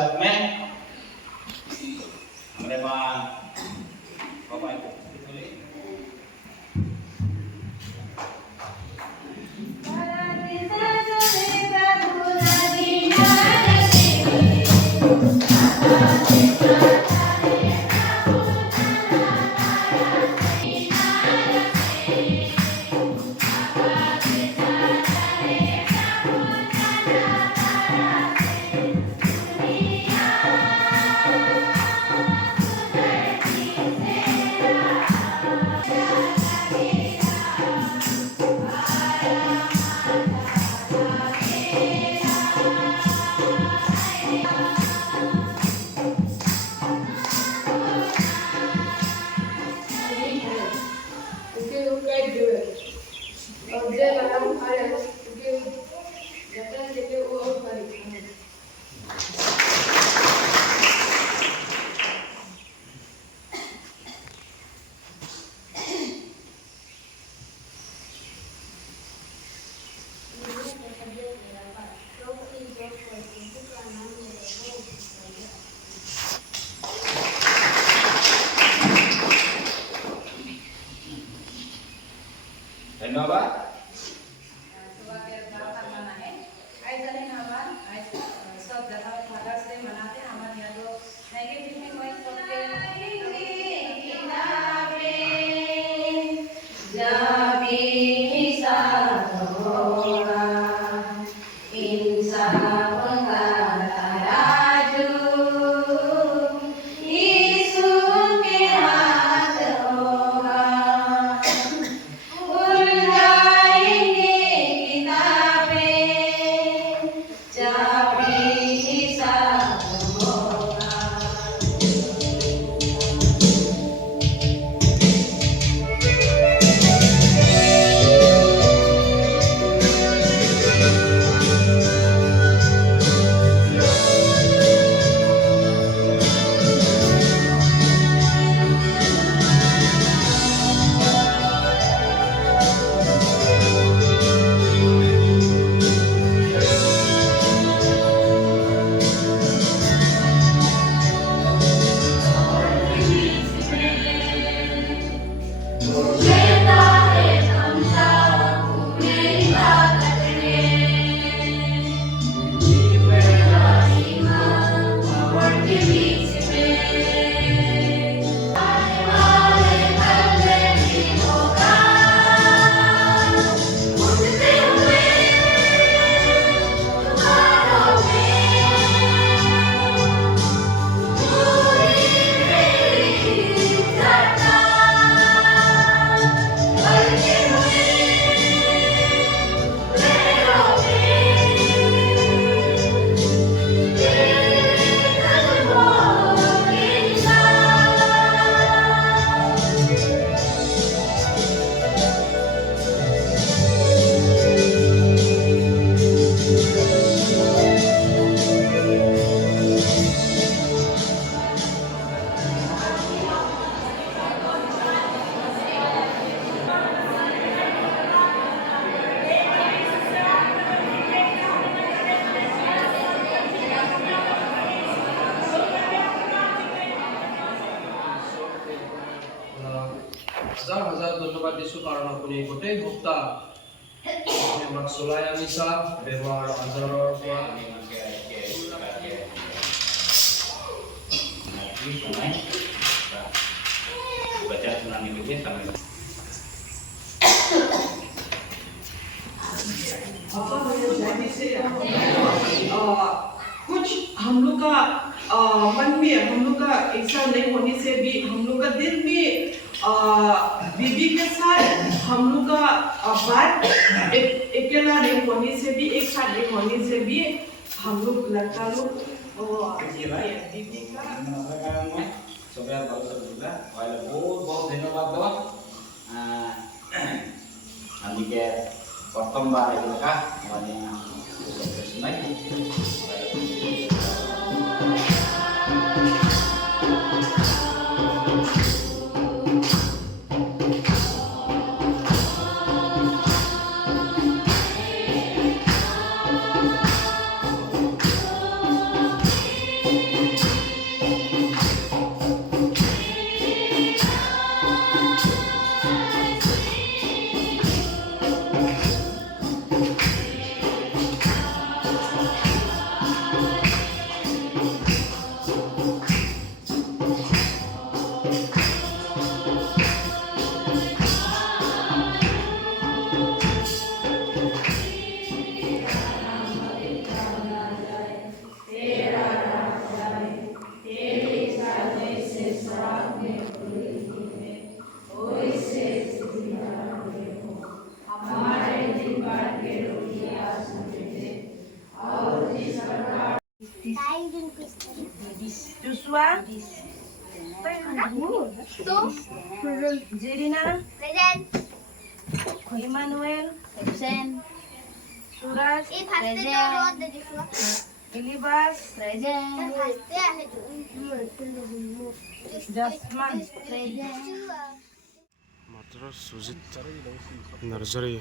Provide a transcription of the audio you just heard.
saat में hamaray mga babae po. धन्यवाद। हजार धन्यवाद दिसो कारण আপুনি গোটেই সপ্তাহ আমাক চলাই আনিছা বেমাৰ আজাৰৰ পৰা baca sunan itu sampai कुछ हम लोग का मन में हम लोग का ऐसा नहीं होने से भी हम लोग का दिल में बीबी के साथ हम लोग का बात अकेला नहीं होने से भी एक साथ नहीं होने से भी हम लोग लड़का लोग बीबी का Sobat baru juga, बहुत धन्यवाद दो। nanti ke potong barang itu kah, awalnya selesai. Joshua, Jerina, Present. Emmanuel, Present. Suraj, Elibas, Present. Jasman, Present. मात्र सुजित नर्सरी